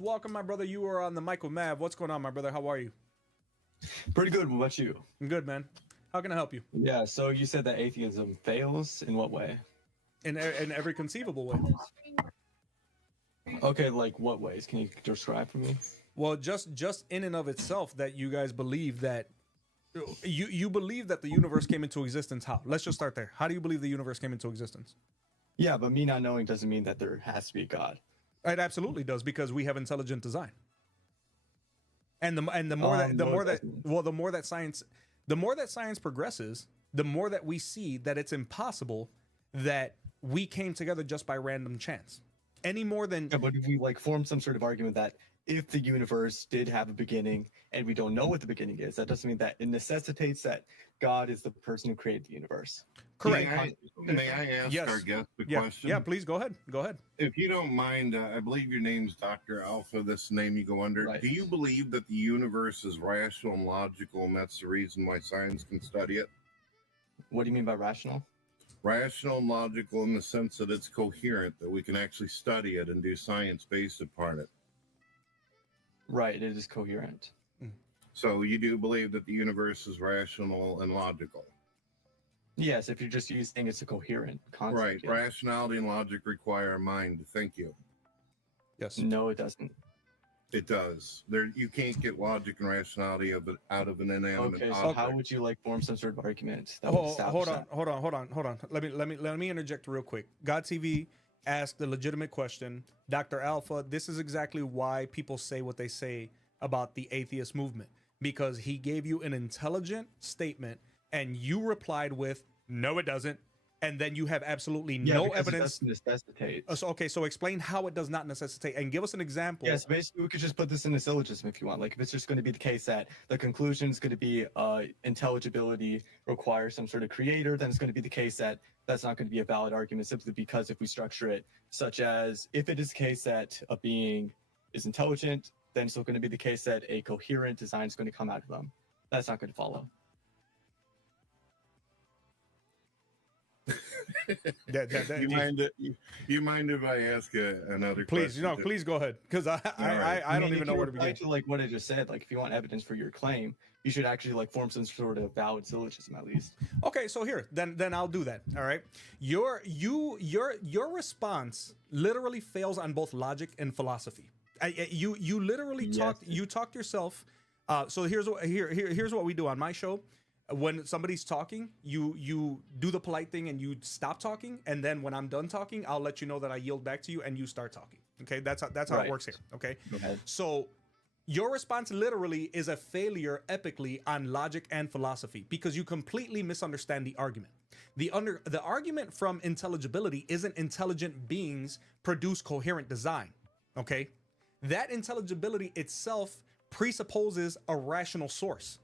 Welcome, my brother. You are on the Michael Mav. What's going on, my brother? How are you? Pretty good. What about you? I'm good, man. How can I help you? Yeah, so you said that atheism fails. In what way? In every conceivable way. Okay, like what ways? Can you describe for me? Well, just in and of itself, that you guys believe that you believe that the universe came into existence. How? Let's just start there. How do you believe the universe came into existence? Yeah, but me not knowing doesn't mean that there has to be a God. It absolutely does, because we have intelligent design. And the more the more that science progresses, the more that we see that it's impossible that we came together just by random chance. Any more than Yeah, but if we like form some sort of argument that if the universe did have a beginning and we don't know what the beginning is, that doesn't mean that it necessitates that God is the person who created the universe. correct. May I ask Yes. our guest a Yeah, question? yeah. Please go ahead. Go ahead. If you don't mind, I believe your name's Dr. Alpha, this name you go under. Right. Do you believe that the universe is rational and logical, and that's the reason why science can study it? What do you mean by rational? Rational and logical in the sense that it's coherent, that we can actually study it and do science based upon it. Right, it is coherent. So you do believe that the universe is rational and logical? Yes, if you're just using it's a coherent concept. Right. Yeah. Rationality and logic require a mind. Thank you. Yes. No, it doesn't. It does. You can't get logic and rationality out of an inanimate Okay, so object. how would you like form some sort of argument that would establish Hold on. Let me interject real quick. God TV asked the legitimate question. Dr. Alpha, this is exactly why people say what they say about the atheist movement, because he gave you an intelligent statement and you replied with, no, it doesn't. And then you have absolutely no evidence. It doesn't necessitate. So explain how it does not necessitate, and give us an example. Yes, basically we could just put this in a syllogism if you want. Like if it's just going to be the case that the conclusion is going to be intelligibility requires some sort of creator, then it's going to be the case that that's not going to be a valid argument, simply because if we structure it such as if it is the case that a being is intelligent, then it's going to be the case that a coherent design is going to come out of them. That's not going to follow. You mind if I ask another Please, question? please go ahead, because I don't even know where to begin. To like what I just said, like if you want evidence for your claim, you should actually like form some sort of valid syllogism at least. Okay, so here, then I'll do that. All right, your response literally fails on both logic and philosophy. You literally talked yourself. So here's what we do on my show. When somebody's talking, you do the polite thing and you stop talking, and then when I'm done talking, I'll let you know that I yield back to you and you start talking. Okay, that's how it works here. Okay, Go ahead. so your response literally is a failure epically on logic and philosophy, because you completely misunderstand the argument. The argument from intelligibility isn't intelligent beings produce coherent design. Okay, that intelligibility itself presupposes a rational source.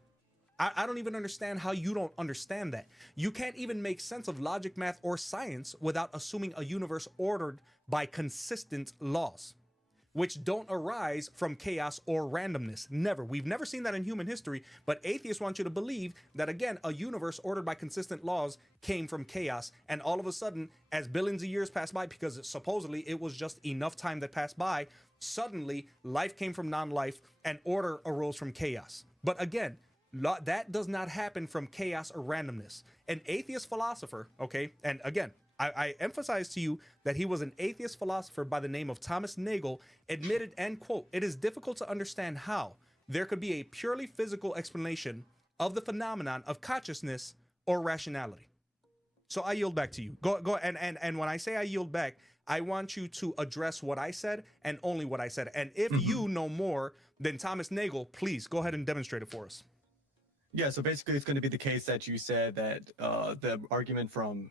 I don't even understand how you don't understand that. You can't even make sense of logic, math, or science without assuming a universe ordered by consistent laws, which don't arise from chaos or randomness. Never. We've never seen that in human history, but atheists want you to believe that, again, a universe ordered by consistent laws came from chaos, and all of a sudden, as billions of years passed by, because supposedly it was just enough time that passed by, suddenly life came from non-life and order arose from chaos. But again, that does not happen from chaos or randomness. An atheist philosopher, okay, and again, I emphasize to you that he was an atheist philosopher by the name of Thomas Nagel, admitted, and quote, "It is difficult to understand how there could be a purely physical explanation of the phenomenon of consciousness or rationality." So I yield back to you. Go and when I say I yield back, I want you to address what I said and only what I said. And if you know more than Thomas Nagel, please go ahead and demonstrate it for us. Yeah, so basically it's going to be the case that you said that the argument from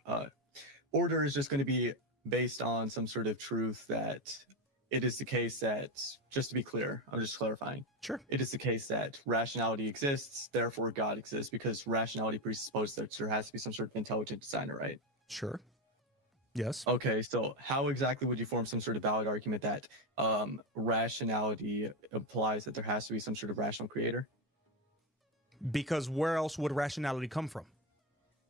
order is just going to be based on some sort of truth, that it is the case that, just to be clear, I'm just clarifying. Sure. It is the case that rationality exists, therefore God exists, because rationality presupposes that there has to be some sort of intelligent designer, right? Sure. Yes. Okay, so how exactly would you form some sort of valid argument that rationality implies that there has to be some sort of rational creator? Because where else would rationality come from?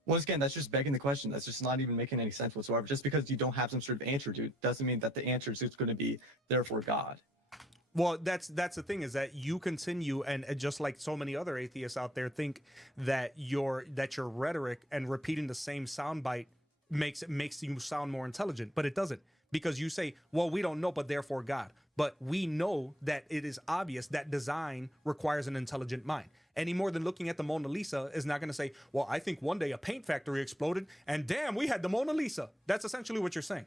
Once again, that's just begging the question. That's just not even making any sense whatsoever. Just because you don't have some sort of answer to it doesn't mean that the answer is going to be therefore God. Well, that's the thing, is that you continue, and just like so many other atheists out there, think that your rhetoric and repeating the same soundbite makes you sound more intelligent, but it doesn't, because you say, well, we don't know, but therefore God. But we know that it is obvious that design requires an intelligent mind. Any more than looking at the Mona Lisa is not going to say, well, I think one day a paint factory exploded and damn, we had the Mona Lisa. That's essentially what you're saying.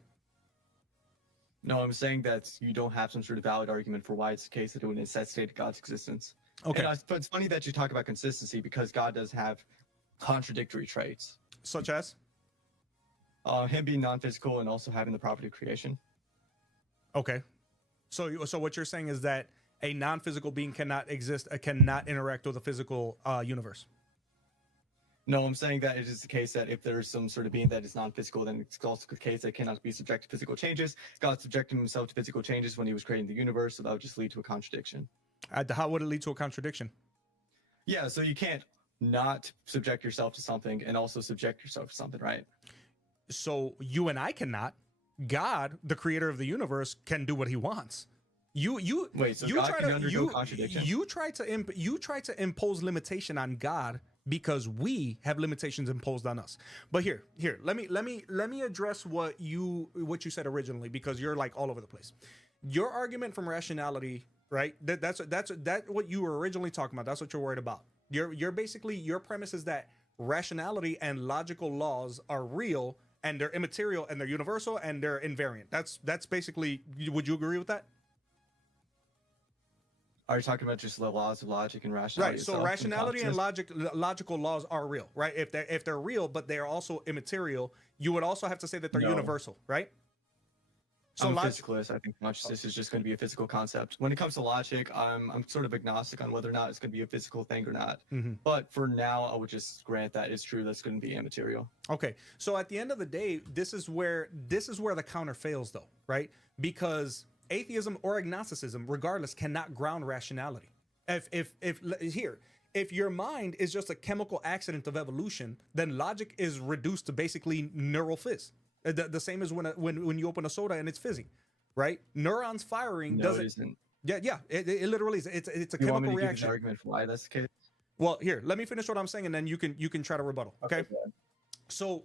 No, I'm saying that you don't have some sort of valid argument for why it's the case that it would necessitate God's existence. Okay. But it's funny that you talk about consistency, because God does have contradictory traits. Such as? Him being non-physical and also having the property of creation. Okay. So what you're saying is that a non-physical being cannot exist, cannot interact with a physical universe. No, I'm saying that it is the case that if there's some sort of being that is non-physical, then it's also the case that it cannot be subject to physical changes. God subjected himself to physical changes when he was creating the universe, so that would just lead to a contradiction. How would it lead to a contradiction? Yeah, so you can't not subject yourself to something and also subject yourself to something, right? So you and I cannot. God, the creator of the universe, can do what he wants. Wait, so God can undergo contradiction? You try to impose limitation on God because we have limitations imposed on us. But here, let me address what you said originally, because you're like all over the place. Your argument from rationality, right? That's what you were originally talking about. That's what you're worried about. You're basically, your premise is that rationality and logical laws are real, and they're immaterial, and they're universal, and they're invariant. That's basically, would you agree with that? Are you talking about just the laws of logic and rationality? Right. So rationality and logical laws are real, right? If they're real, but they're also immaterial, you would also have to say that they're universal, right? So I'm a physicalist. I think consciousness is just going to be a physical concept. When it comes to logic, I'm sort of agnostic on whether or not it's going to be a physical thing or not. Mm-hmm. But for now, I would just grant that it's true that's going to be immaterial. Okay. So at the end of the day, this is where the counter fails, though, right? Because atheism or agnosticism, regardless, cannot ground rationality. If your mind is just a chemical accident of evolution, then logic is reduced to basically neural fizz. The same as when you open a soda and it's fizzy, right? Neurons firing doesn't. It isn't. Yeah. It literally is. It's a you chemical want me to reaction. give an argument for why that's the case? Well, here, let me finish what I'm saying, and then you can try to rebuttal. Okay. So,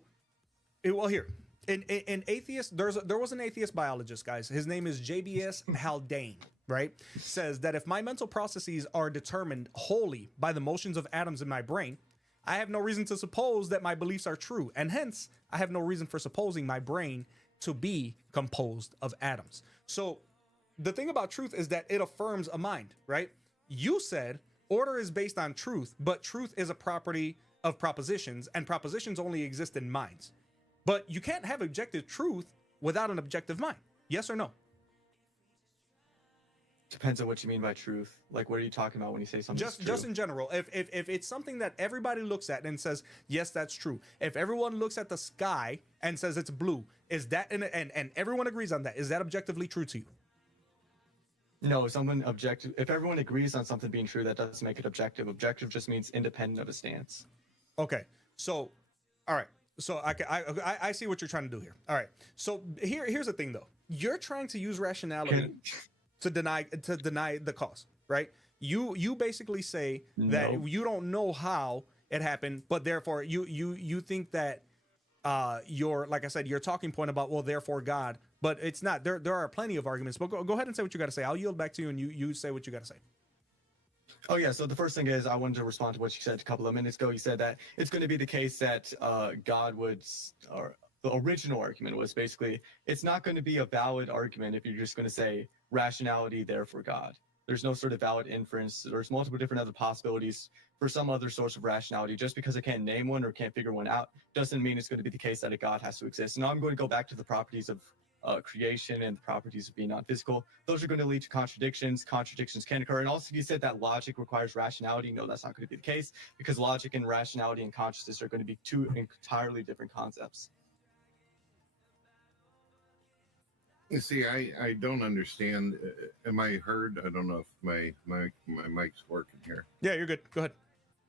here. In atheist, there was an atheist biologist, guys. His name is JBS Haldane, right? Says that if my mental processes are determined wholly by the motions of atoms in my brain, I have no reason to suppose that my beliefs are true, and hence I have no reason for supposing my brain to be composed of atoms. So the thing about truth is that it affirms a mind, right? You said order is based on truth, but truth is a property of propositions, and propositions only exist in minds. But you can't have objective truth without an objective mind. Yes or no? Depends on what you mean by truth. Like, what are you talking about when you say something? Just in general, if it's something that everybody looks at and says, yes, that's true. If everyone looks at the sky and says it's blue, is that and everyone agrees on that, is that objectively true to you? No, if everyone agrees on something being true, that doesn't make it objective. Objective just means independent of a stance. Okay, so all right. So I see what you're trying to do here. All right. So here's the thing, though. You're trying to use rationality to deny the cause, right? You basically say that you don't know how it happened, but therefore you think that like I said, your talking point about, well, therefore God, but it's not. There are plenty of arguments. But go ahead and say what you got to say. I'll yield back to you, and you say what you got to say. Oh, yeah. So the first thing is I wanted to respond to what you said a couple of minutes ago. You said that it's going to be the case that God would, or the original argument was basically, it's not going to be a valid argument if you're just going to say rationality, therefore God. There's no sort of valid inference. There's multiple different other possibilities for some other source of rationality. Just because I can't name one or can't figure one out doesn't mean it's going to be the case that a God has to exist. Now I'm going to go back to the properties of creation and the properties of being non-physical. Those are going to lead to contradictions. Contradictions can occur. And also, you said that logic requires rationality. No, that's not going to be the case, because logic and rationality and consciousness are going to be two entirely different concepts. You see, I don't understand. Am I heard? I don't know if my mic's working here. Yeah, you're good. Go ahead.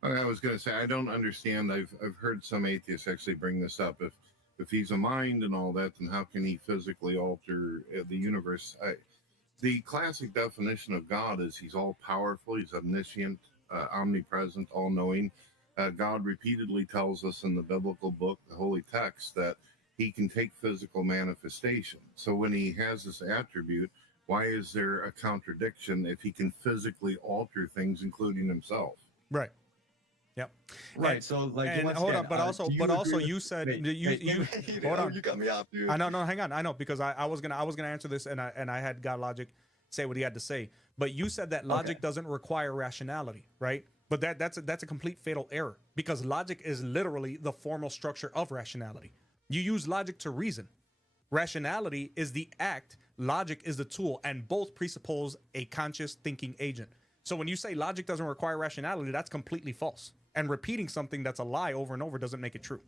I was going to say, I don't understand. I've heard some atheists actually bring this up. If he's a mind and all that, then how can he physically alter the universe? The classic definition of God is he's all powerful, he's omniscient, omnipresent, all knowing. God repeatedly tells us in the biblical book, the holy text, that he can take physical manifestation. So when he has this attribute, why is there a contradiction if he can physically alter things, including himself? Right. Yep. Right. And, So like, and once hold again, on, but do also you agree with- you said wait, you wait, you wait, hold on. You cut me off, dude. I know, no, hang on. I know because I was gonna answer this and I had God Logic say what he had to say. But you said that logic Okay. doesn't require rationality, right? But that's a complete fatal error because logic is literally the formal structure of rationality. You use logic to reason. Rationality is the act, logic is the tool, and both presuppose a conscious thinking agent. So when you say logic doesn't require rationality, that's completely false. And repeating something that's a lie over and over doesn't make it true.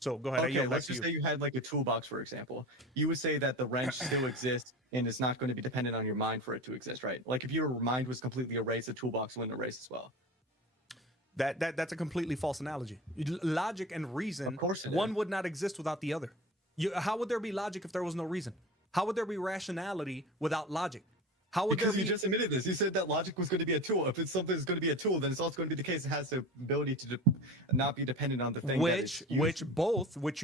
So go ahead. I Okay, yield back let's to just you. say you had like a toolbox, for example. You would say that the wrench still exists and it's not going to be dependent on your mind for it to exist, right? Like if your mind was completely erased, the toolbox wouldn't erase as well. That's a completely false analogy. Logic and reason, Of course it one is. would not exist without the other. How would there be logic if there was no reason? How would there be rationality without logic? How would Because there you be just admitted this. You said that logic was going to be a tool. If it's something that's going to be a tool, then it's also going to be the case it has the ability to not be dependent on the thing. which you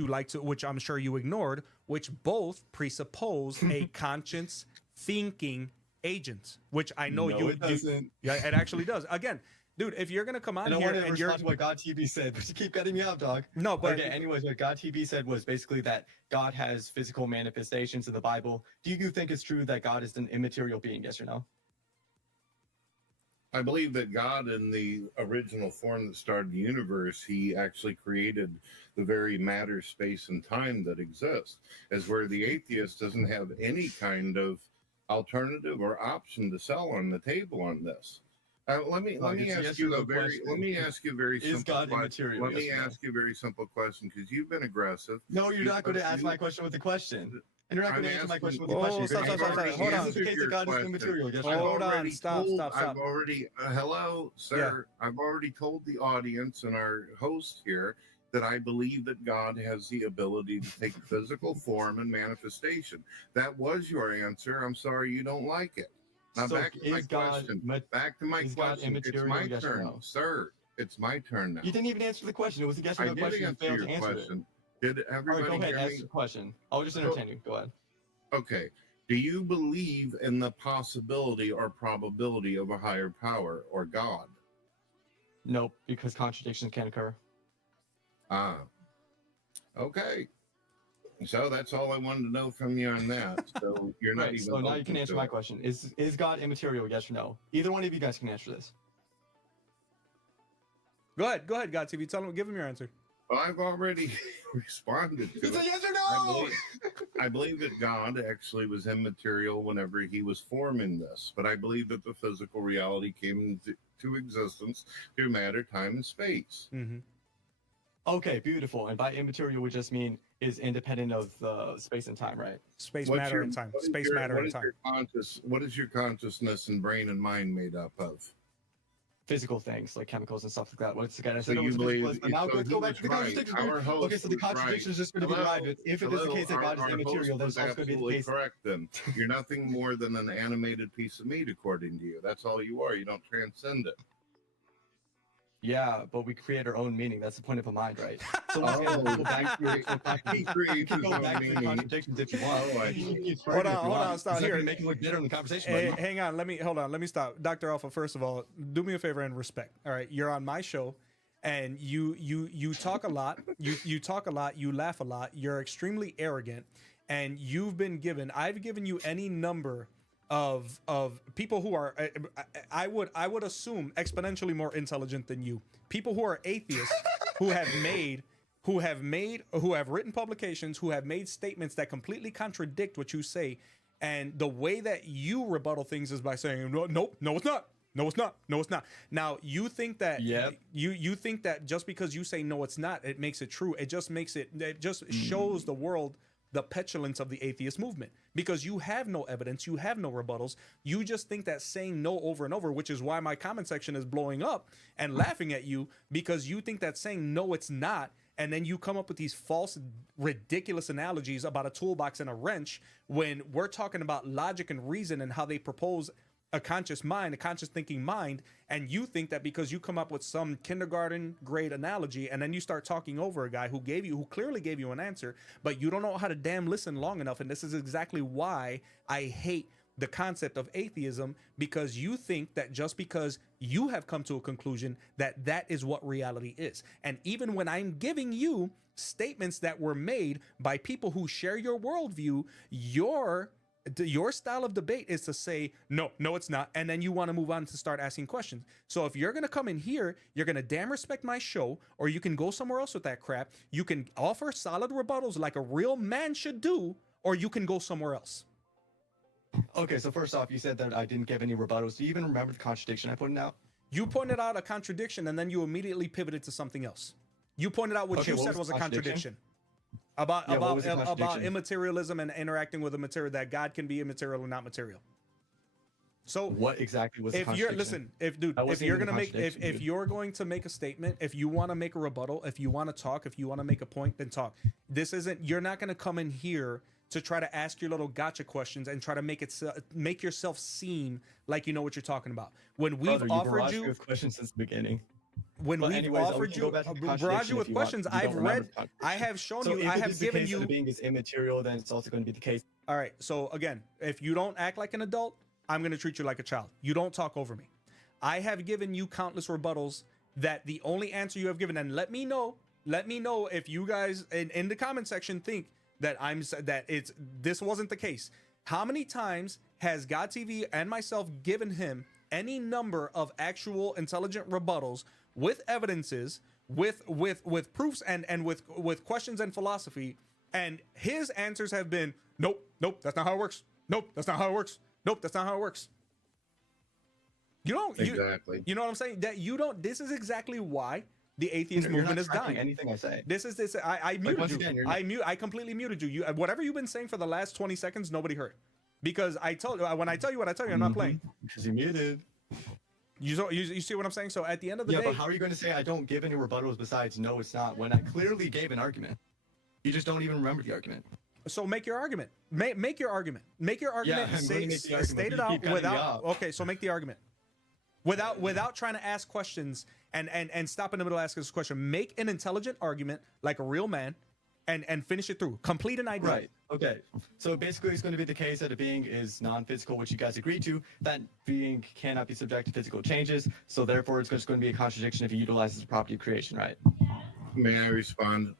like to, which I'm sure you ignored, which both presuppose a conscious thinking agent, which I know No, you. it doesn't. Yeah, it actually does. Again, dude, if you're gonna come I on don't here want to and you're respond to what God TV said, but you keep cutting me off, dog. no, but Okay, anyways, what God TV said was basically that God has physical manifestations in the Bible. Do you think it's true that God is an immaterial being? Yes or no? I believe that God, in the original form that started the universe, he actually created the very matter, space, and time that exists. As where the atheist doesn't have any kind of alternative or option to sell on the table on this. Let me it's ask yes or you no a very question. let me ask you a very Is simple God question. immaterial? Let me Yes or no? ask you a very simple question because you've been aggressive. No, you're You- not going to ask you- my question with a question. And you're not going I'm to answer my asking- question with a Oh, question. stop, You're stop, gonna stop, hold on. Is it the case that God is immaterial? Yes or I've no? Hold on, already stop, told, stop. I've already, hello, sir. I've already told the audience and our host here that I believe that God has the ability to take physical form and manifestation. That was your answer. I'm sorry you don't like it. Now So back to my is God question. ma- Back to my is God question. It's immaterial, my yes or turn, no? sir. It's my turn now. You didn't even answer the question. It was a yes or I no did question. You answer failed your to answer it. question. Did All right, everybody go ahead. hear Ask me? your question. I'll just entertain you. Go ahead. Okay. Do you believe in the possibility or probability of a higher power or God? Nope, because contradictions can occur. Ah, okay. So that's all I wanted to know from you on that. So you're not Right. even. So now you open can answer to my it. question. Is God immaterial? Yes or no? Either one of you guys can answer this. Go ahead, God TV. Tell him, give him your answer. Well, I've already responded to It's a it. yes or I no. believe, I believe that God actually was immaterial whenever he was forming this, but I believe that the physical reality came into existence through matter, time, and space. Mm-hmm. Okay, beautiful. And by immaterial, we just mean is independent of space and time, right? Space, What's matter, your- and time. what is Space, your- matter, what and is time. your what is your consciousness and brain and mind made up of? Physical things like chemicals and stuff like that. Once again, I So said it you was believe? physicalist, but now so let's he go back was to the right. contradiction. Our host Okay, so the was right. contradiction is just going to be Hello? derived. If it is the Hello? case that God Our is immaterial, then host it's also was going to be the absolutely case. correct. Then you're nothing more than an animated piece of meat, according to you. That's all you are. You don't transcend it. Yeah, but we create our own meaning. That's the point of a mind, right? So once again, let's go back to He you creates can his go own back to the meaning. contradictions if you want. Oh, I You see. can keep Hold fighting if on, you hold want. on, stop It's not here. gonna make it look better in the conversation. Hey, buddy. hang on. Let me stop. Dr. Alpha, first of all, do me a favor and respect. All right. You're on my show and you talk a lot. You talk a lot, you laugh a lot, you're extremely arrogant, and I've given you any number of people who are I would assume exponentially more intelligent than you. People who are atheists who have written publications, who have made statements that completely contradict what you say. And the way that you rebuttal things is by saying, nope, no, it's not. No, it's not. No, it's not. Now, you think that Yep. you think that just because you say no, it's not, it makes it true. It just shows the world the petulance of the atheist movement, because you have no evidence, you have no rebuttals. You just think that saying no over and over, which is why my comment section is blowing up and laughing at you, because you think that saying no, it's not, and then you come up with these false, ridiculous analogies about a toolbox and a wrench when we're talking about logic and reason and how they propose a conscious mind, a conscious thinking mind, and you think that because you come up with some kindergarten grade analogy and then you start talking over a guy who clearly gave you an answer, but you don't know how to damn listen long enough. And this is exactly why I hate the concept of atheism, because you think that just because you have come to a conclusion that that is what reality is. And even when I'm giving you statements that were made by people who share your worldview, your style of debate is to say, no, it's not. And then you want to move on to start asking questions. So if you're going to come in here, you're going to damn respect my show, or you can go somewhere else with that crap. You can offer solid rebuttals like a real man should do, or you can go somewhere else. Okay, so first off, you said that I didn't give any rebuttals. Do you even remember the contradiction I pointed out? You pointed out a contradiction, and then you immediately pivoted to something else. You pointed out what you said was a contradiction. About immaterialism and interacting with a material, that God can be immaterial and not material. So what exactly was the contradiction? if you're going to make a statement, if you want to make a rebuttal, if you want to talk, if you want to make a point, then talk. You're not going to come in here to try to ask your little gotcha questions and try to make yourself seem like you know what you're talking about. When we've offered you questions since the beginning. When we've offered you, barrage you with questions, I have shown you, I have given you. Being is immaterial, then it's also going to be the case. All right. So again, if you don't act like an adult, I'm going to treat you like a child. You don't talk over me. I have given you countless rebuttals that the only answer you have given, and let me know if you guys in the comment section think that this wasn't the case. How many times has God TV and myself given him any number of actual intelligent rebuttals with evidences, with proofs, and with questions and philosophy, and his answers have been nope, that's not how it works. Nope, that's not how it works. Nope, that's not how it works. You know what I'm saying? That you don't. This is exactly why the atheist movement is dying. Anything I say. I muted you. I completely muted you. Whatever you've been saying for the last 20 seconds, nobody heard. Because I told you, when I tell you what I tell you, I'm not playing. Because you muted. You see what I'm saying? So at the end of the day, but how are you going to say I don't give any rebuttals besides no, it's not, when I clearly gave an argument? You just don't even remember the argument. So make your argument. Make your argument. Make your argument. Yeah, state it out without. Okay, so make the argument. Without trying to ask questions and stop in the middle of asking this question. Make an intelligent argument like a real man, and finish it through. Complete an idea. Right. Okay. So basically, it's going to be the case that a being is non-physical, which you guys agreed to. That being cannot be subject to physical changes. So therefore, it's just going to be a contradiction if you utilize the property of creation, right? May I respond?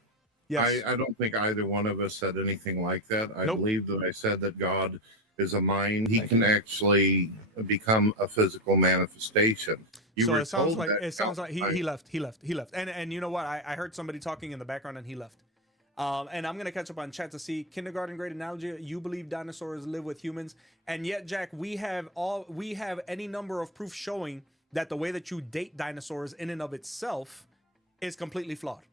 Yes. I don't think either one of us said anything like that. I believe that I said that God is a mind. He can actually become a physical manifestation. It sounds like he left. And you know what? I heard somebody talking in the background and he left. And I'm gonna catch up on chat to see kindergarten grade analogy. You believe dinosaurs live with humans, and yet, Jack, we have any number of proof showing that the way that you date dinosaurs in and of itself is completely flawed.